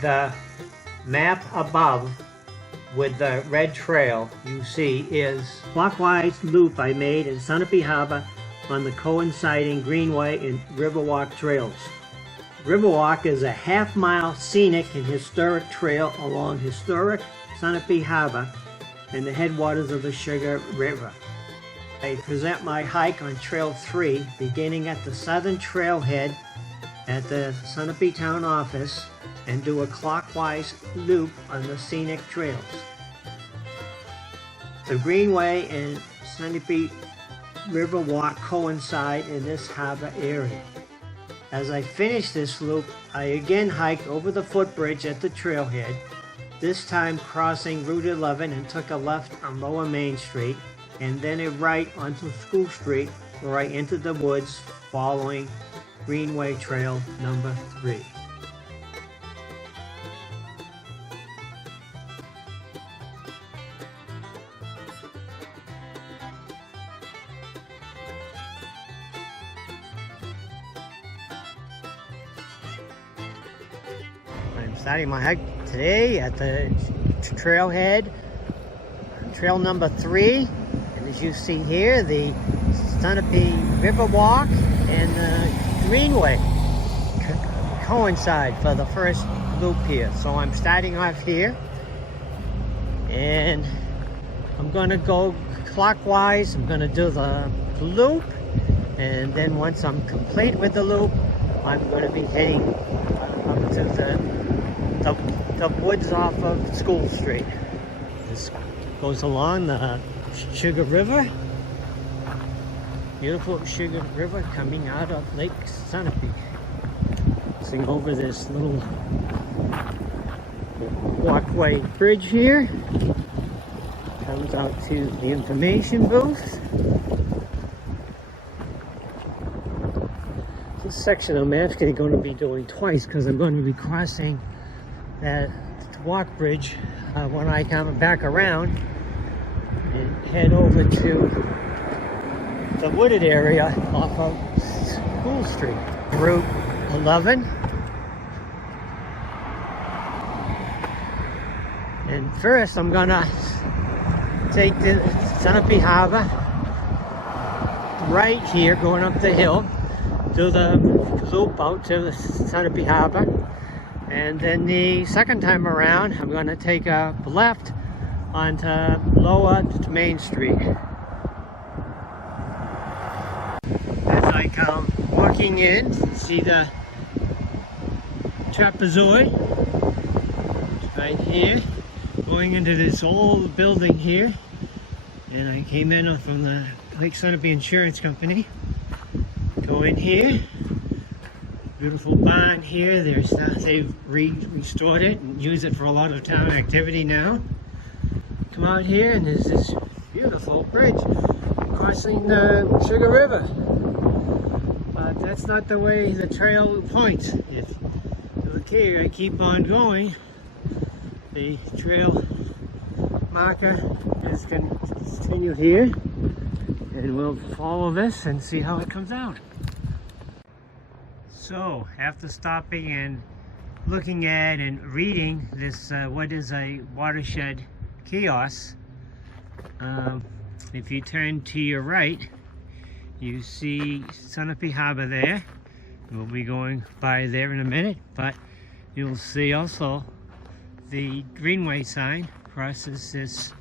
The map above with the red trail you see is clockwise loop I made in Sunapee Harbor on the coinciding Greenway and Riverwalk trails. Riverwalk is a half-mile scenic and historic trail along historic Sunapee Harbor and the headwaters of the Sugar River. I present my hike on Trail 3 beginning at the southern trailhead at the Sunapee Town Office and do a clockwise loop on the scenic trails. The Greenway and Sunapee Riverwalk coincide in this harbor area. As I finish this loop, I again hiked over the footbridge at the trailhead, this time crossing Route 11 and took a left on Lower Main Street, and then a right onto School Street where I entered the woods following Greenway Trail number 3. I'm starting my hike today at the trailhead, trail number 3. And as you see here, the Sunapee Riverwalk and the Greenway coincide for the first loop here. So I'm starting off here and I'm going to go clockwise. I'm going to do the loop, and then once I'm complete with the loop, I'm going to be heading up to the woods off of School Street. This goes along the Sugar River. Beautiful Sugar River coming out of Lake Sunapee. Sing over this little walkway bridge here. Comes out to the information booth. This section I'm actually going to be doing twice because I'm going to be crossing that walk bridge when I come back around and head over to the wooded area off of School Street. Route 11. And first I'm gonna take the Sunapee Harbor right here going up the hill, do the loop out to the Sunapee Harbor, and then the second time around I'm gonna take a left onto Lower Main Street. As I come walking in, see the trapezoid right here, going into this old building here. And I came in from the Lake Sunapee Insurance Company. Go in here, beautiful barn here. They've restored it and use it for a lot of town activity now. Come out here and there's this beautiful bridge crossing the Sugar River. But that's not the way the trail points. If you look here, I keep on going. The trail marker is going to continue here, and we'll follow this and see how it comes out. So after stopping and looking at and reading this what is a watershed kiosk, if you turn to your right, you see Sunapee Harbor there. We'll be going by there in a minute, but you'll see also the Greenway sign crosses this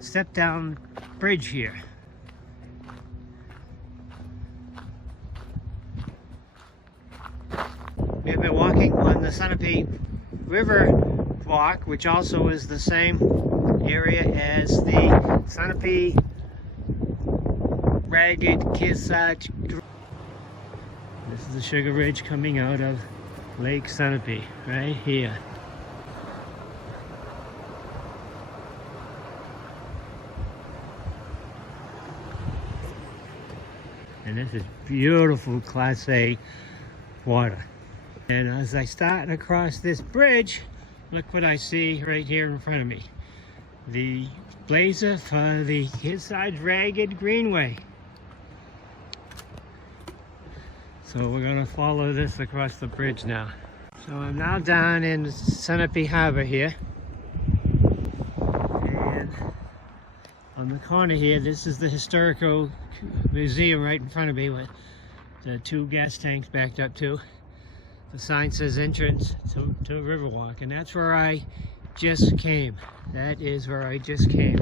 step down bridge here. We have been walking on the Sunapee River Walk, which also is the same area as the Sunapee-Ragged-Kearsarge. This is the Sugar Ridge coming out of Lake Sunapee, right here. And this is beautiful Class A water. And as I start across this bridge, look what I see right here in front of me. The blazer for the Kearsarge Greenway. So we're going to follow this across the bridge now. So I'm now down in Sunapee Harbor here, and on the corner here, this is the historical museum right in front of me with the 2 gas tanks backed up to. The sign says entrance to Riverwalk, and that's where I just came. That is where I just came.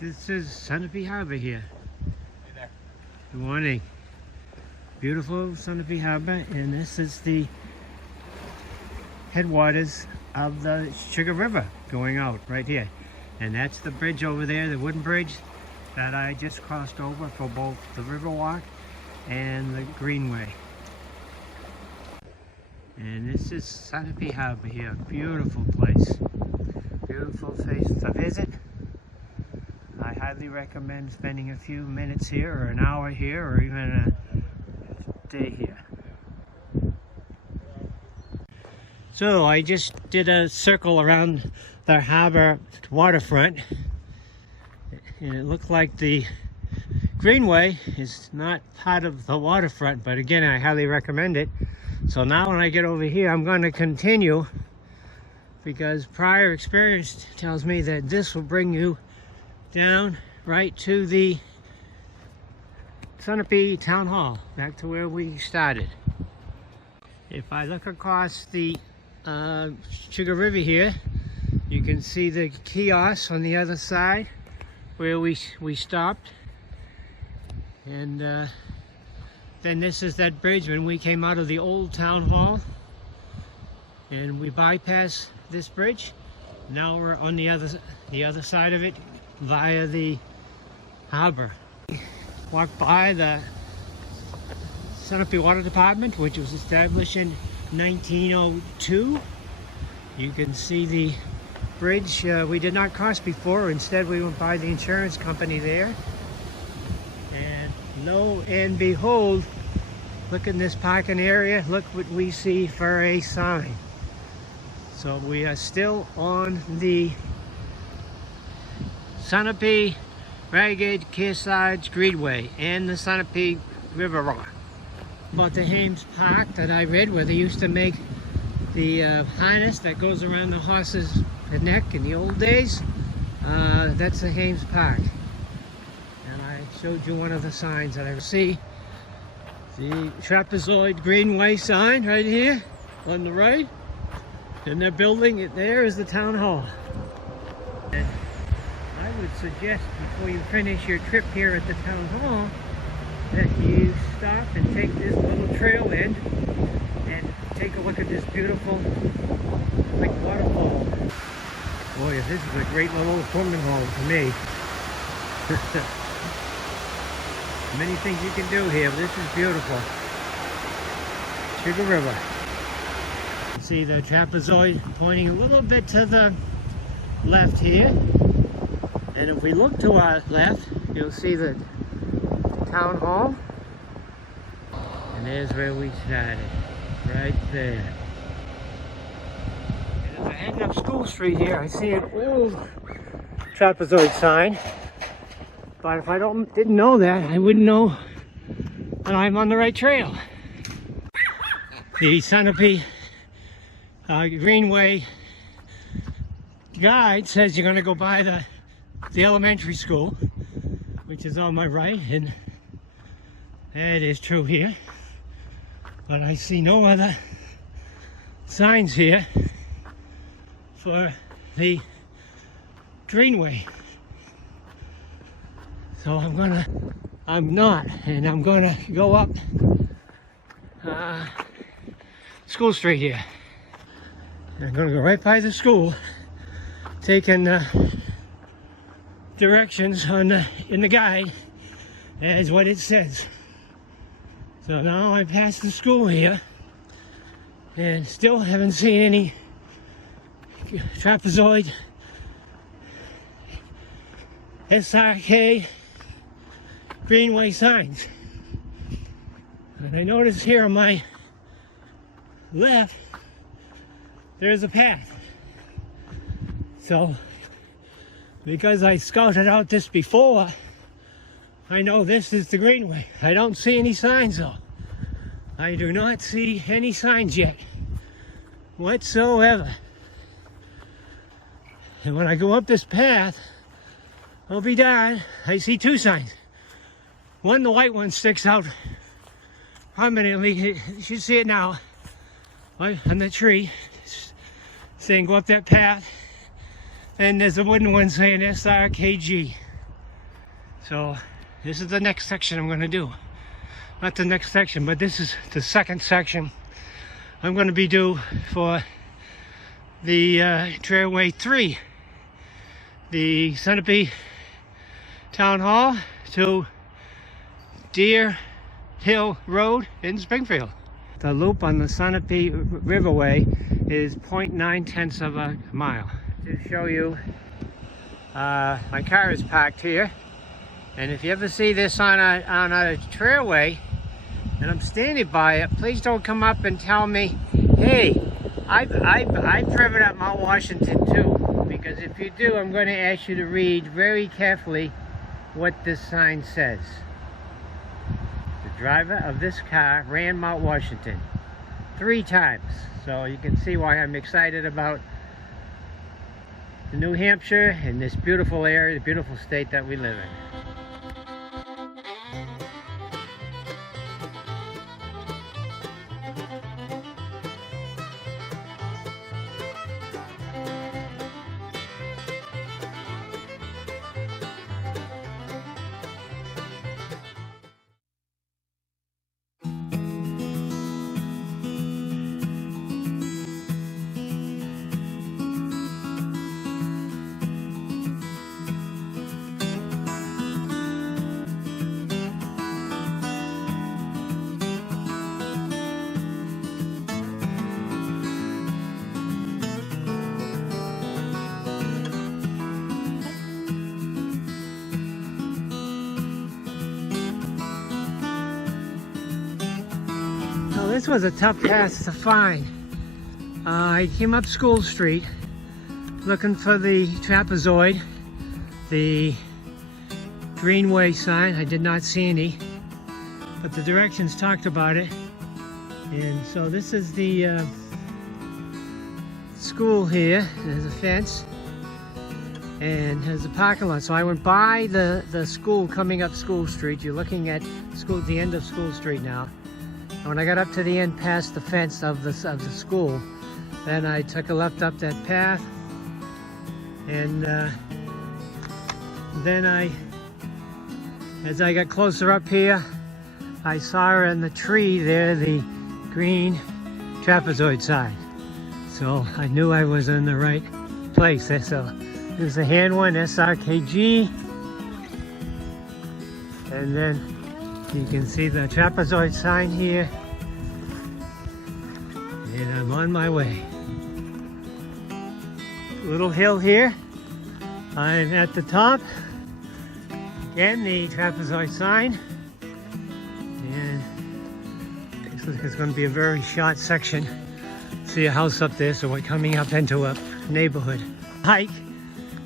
This is Sunapee Harbor here. Hey there. Good morning. Beautiful Sunapee Harbor, and this is the headwaters of the Sugar River going out right here. And that's the bridge over there, the wooden bridge that I just crossed over for both the Riverwalk and the Greenway. And this is Sunapee Harbor here. Beautiful place. Beautiful place to visit. I highly recommend spending a few minutes here, or an hour here, or even a day here. So I just did a circle around the harbor waterfront, and it looked like the Greenway is not part of the waterfront, but again, I highly recommend it. So now when I get over here, I'm going to continue, because prior experience tells me that this will bring you down right to the Sunapee Town Hall, back to where we started. If I look across the Sugar River here, you can see the kiosk on the other side where we stopped. And then this is that bridge when we came out of the old town hall, and we bypassed this bridge. Now we're on the other side of it via the harbor. Walked by the Sunapee Water Department, which was established in 1902. You can see the bridge we did not cross before. Instead, we went by the insurance company there. And lo and behold, look in this parking area, look what we see for a sign. So we are still on the Sunapee-Ragged-Kearsarge Greenway and the Sunapee River Rock. About the Hames Park that I read, where they used to make the harness that goes around the horse's neck in the old days. That's the Hames Park. And I showed you one of the signs that I see. The Trapezoid Greenway sign right here on the right. And they're building it. There is the town hall. And I would suggest, before you finish your trip here at the town hall, that you stop and take this little trail in and take a look at this beautiful lake waterfall. Boy, this is a great little swimming hole for me. Many things you can do here, but this is beautiful. Sugar River. See the trapezoid pointing a little bit to the left here. And if we look to our left, you'll see the town hall. And there's where we started, right there. And if I head up School Street here, I see an old trapezoid sign. But if I didn't know that, I wouldn't know that I'm on the right trail. The Sunapee Greenway guide says you're going to go by the elementary school, which is on my right, and that is true here. But I see no other signs here for the Greenway. So I'm gonna go up School Street here. And I'm gonna go right by the school, taking directions in the guide as what it says. So now I passed the school here and still haven't seen any trapezoid SRKG Greenway signs. And I notice here on my left there's a path. So because I scouted out this before, I know this is the Greenway. I don't see any signs though. I do not see any signs yet whatsoever. And when I go up this path, I'll be darned, I see two signs. One, the white one sticks out prominently. You should see it now. Right on the tree, saying go up that path. And there's a wooden one saying SRKG. So this is the next section I'm going to do. Not the next section, but this is the second section I'm going to be due for the Trailway 3. The Sunapee Town Hall to Deer Hill Road in Springfield. The loop on the Sunapee Riverway is 0.9 of a mile. To show you, my car is parked here, and if you ever see this on a trailway and I'm standing by it, please don't come up and tell me, hey, I've driven up Mount Washington too, because if you do, I'm going to ask you to read very carefully what this sign says. The driver of this car ran Mount Washington 3 times, so you can see why I'm excited about New Hampshire and this beautiful area, the beautiful state that we live in. This was a tough path to find. I came up School Street looking for the trapezoid, the Greenway sign. I did not see any, but the directions talked about it. And so this is the school here. There's a fence and there's a parking lot. So I went by the school coming up School Street. You're looking at the end of School Street now. When I got up to the end past the fence of the school, then I took a left up that path, and then as I got closer up here, I saw in the tree there the green trapezoid sign. So I knew I was in the right place. So there's the hand one, SRKG, and then you can see the trapezoid sign here, and I'm on my way. Little hill here. I'm at the top. Again, the trapezoid sign, and looks like it's going to be a very short section. See a house up there, so we're coming up into a neighborhood hike,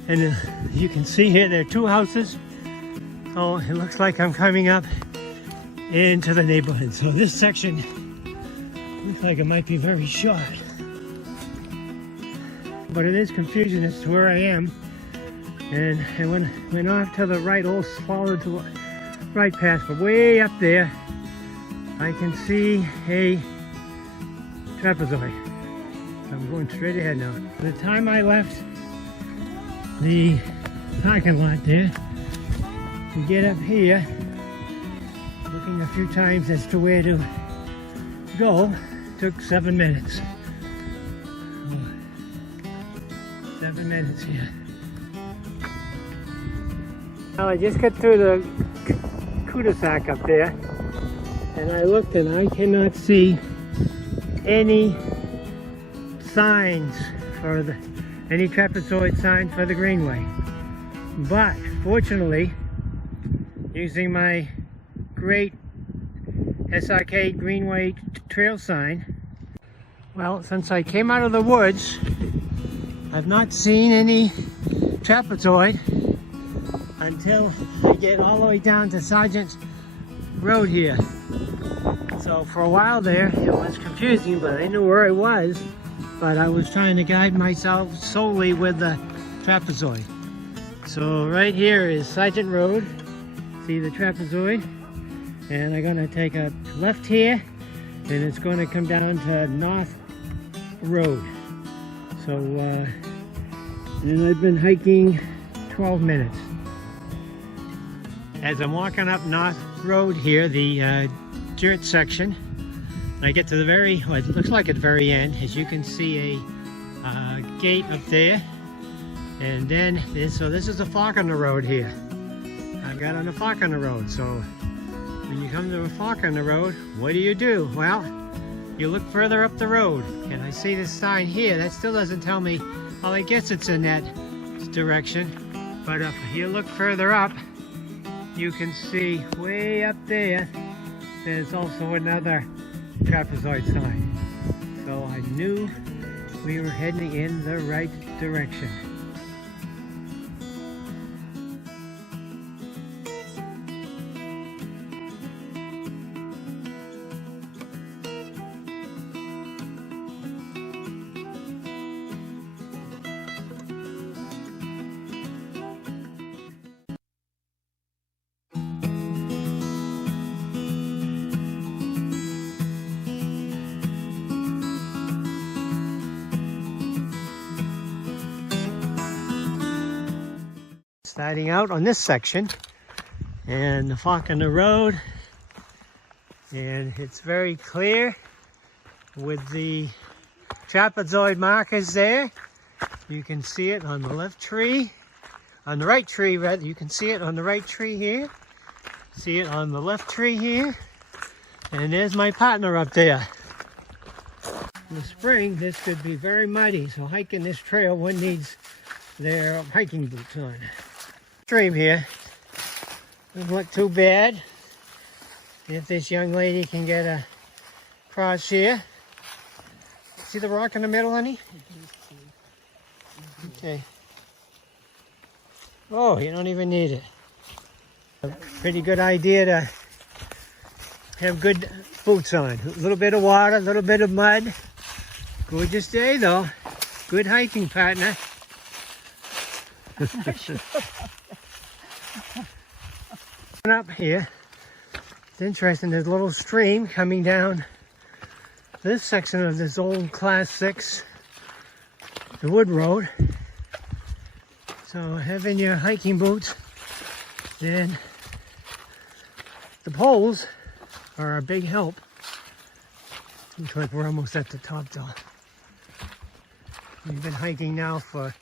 and you can see here there are 2 houses. Oh, it looks like I'm coming up into the neighborhood. So this section looks like it might be very short, but it is confusing as to where I am. And I went off to the right, all followed to the right path, but way up there I can see a trapezoid. I'm going straight ahead now. By the time I left the parking lot there to get up here, looking a few times as to where to go, took 7 minutes. 7 minutes here. Well, I just got through the cul-de-sac up there, and I looked and I cannot see any signs for any trapezoid signs for the Greenway. But fortunately, using my great SRK Greenway trail sign, well, since I came out of the woods, I've not seen any trapezoid until I get all the way down to Sergeant's Road here. So for a while there, it was confusing, but I knew where I was. But I was trying to guide myself solely with the trapezoid. So right here is Sergeant Road. See the trapezoid? And I'm gonna take a left here, and it's gonna come down to North Road. So, and I've been hiking 12 minutes. As I'm walking up North Road here, the dirt section, I get to the very, well, it looks like at the very end, as you can see a gate up there. And then, this is a fork on the road here. I've got on a fork on the road, so when you come to a fork on the road, what do? Well, you look further up the road, and I see this sign here. That still doesn't tell me, well, I guess it's in that direction, but if you look further up, you can see way up there, there's also another trapezoid sign. So I knew we were heading in the right direction. Starting out on this section, and the fork in the road, and it's very clear with the trapezoid markers there. You can see it on the left tree, on the right tree rather. You can see it on the right tree here, see it on the left tree here, and there's my partner up there. In the spring this could be very muddy, so hiking this trail one needs their hiking boots on. Stream here doesn't look too bad. If this young lady can get across here. See the rock in the middle, honey? Okay. Oh, you don't even need it. A pretty good idea to have good boots on. A little bit of water, a little bit of mud. Gorgeous day though. Good hiking partner. Up here, it's interesting, there's a little stream coming down this section of this old Class 6, the wood road. So having your hiking boots, and the poles are a big help. Looks like we're almost at the top though. We've been hiking now for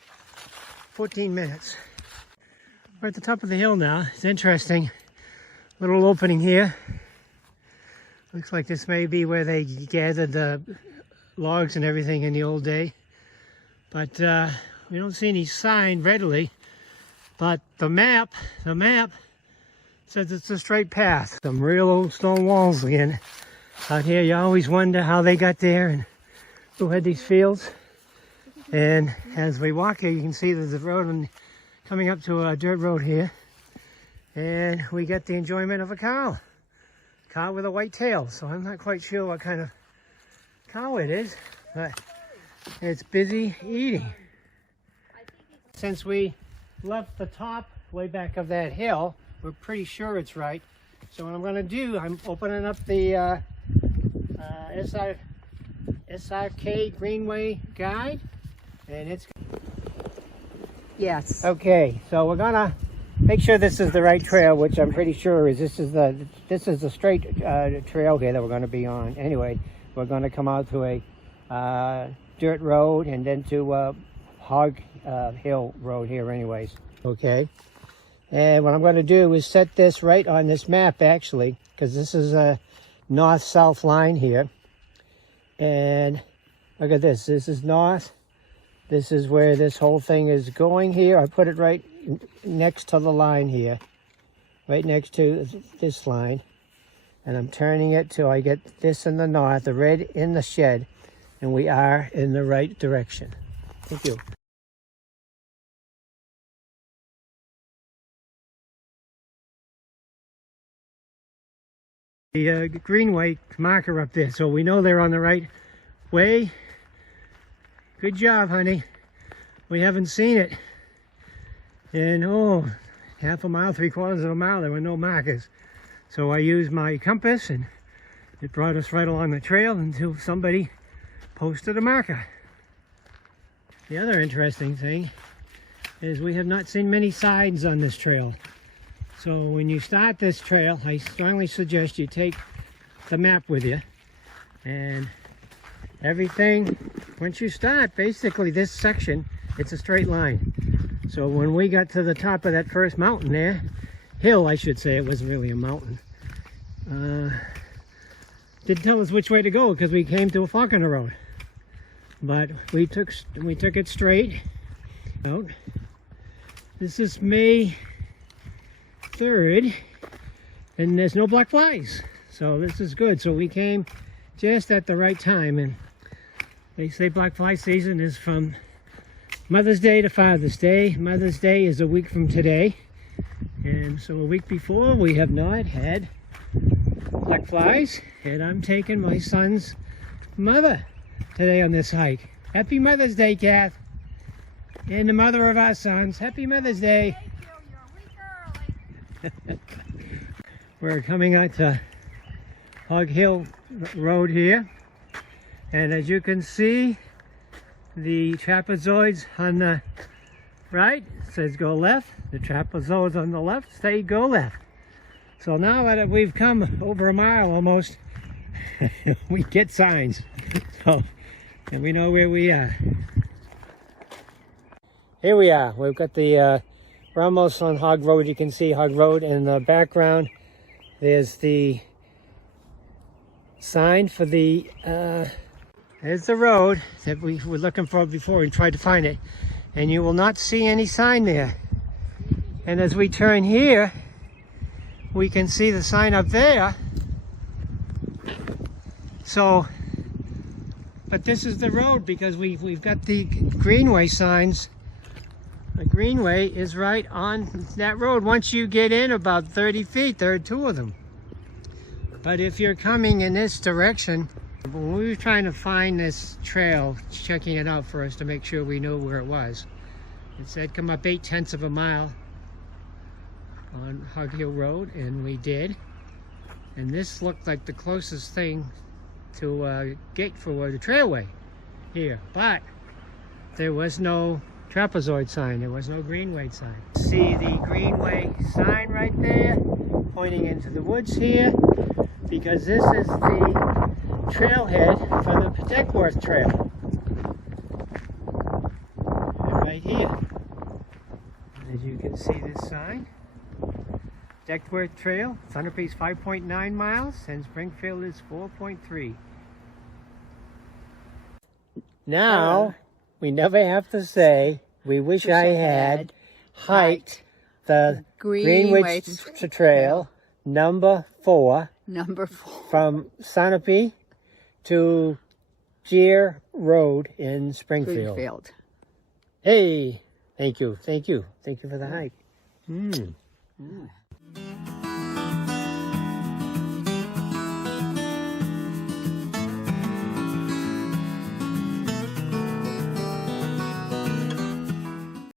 14 minutes. We're at the top of the hill now. It's interesting. Little opening here. Looks like this may be where they gathered the logs and everything in the old day. But we don't see any sign readily. But the map says it's a straight path. Some real old stone walls again. Out here you always wonder how they got there and who had these fields. And as we walk here, you can see there's a road coming up to a dirt road here. And we get the enjoyment of a cow with a white tail. So I'm not quite sure what kind of cow it is, but it's busy eating. Since we left the top way back of that hill, we're pretty sure it's right. So what I'm going to do, I'm opening up the SRKG Greenway guide, and it's yes. Okay, so we're gonna make sure this is the right trail, which I'm pretty sure is. This is the straight trail here that we're going to be on. Anyway, we're going to come out to a dirt road and then to Hog Hill Road here anyways. Okay, and what I'm going to do is set this right on this map actually, because this is a north-south line here. And look at this. This is north. This is where this whole thing is going here. I put it right next to the line here, right next to this line, and I'm turning it till I get this in the north, the red in the shed, and we are in the right direction. Thank you. The Greenway marker up there, so we know they're on the right way. Good job, honey. We haven't seen it in, oh, half a mile, 3/4 of a mile. There were no markers. So I used my compass and it brought us right along the trail until somebody posted a marker. The other interesting thing is we have not seen many signs on this trail. So when you start this trail, I strongly suggest you take the map with you. And everything, once you start, basically this section, it's a straight line. So when we got to the top of that first mountain there, hill I should say, it wasn't really a mountain, didn't tell us which way to go because we came to a fork in the road. But we took it straight out. This is May 3rd and there's no black flies, so this is good. So we came just at the right time, and they say black fly season is from Mother's Day to Father's Day. Mother's Day is a week from today, and so a week before we have not had black flies, and I'm taking my son's mother today on this hike. Happy Mother's Day, Kath, and the mother of our sons. Happy Mother's Day. Thank you. You're a week early. We're coming out to Hog Road here, and as you can see, the trapezoids on the right says go left, the trapezoids on the left say go left. So now that we've come over a mile almost, we get signs, so and we know where we are. Here we are. We've got the Ramos on Hog Road. You can see Hog Road in the background. There's the sign for the, there's the road that we were looking for before. We tried to find it, and you will not see any sign there. And as we turn here, we can see the sign up there. So, but this is the road because we've got the Greenway signs. The Greenway is right on that road. Once you get in about 30 feet, there are two of them. But if you're coming in this direction, when we were trying to find this trail, checking it out for us to make sure we knew where it was, it said come up 8/10 of a mile on Hog Hill Road, and we did. And this looked like the closest thing to get for the trailway here, but there was no trapezoid sign, there was no Greenway sign. See the Greenway sign right there pointing into the woods here, because this is the trailhead for the Headwaters Trail. Right here. As you can see this sign, Headwaters Trail, Sunapee is 5.9 miles and Springfield is 4.3. Now, we never have to say, we wish I had hiked the Greenway Trail number 4 from Sunapee to Hog Road in Springfield. Hey, thank you for the hike.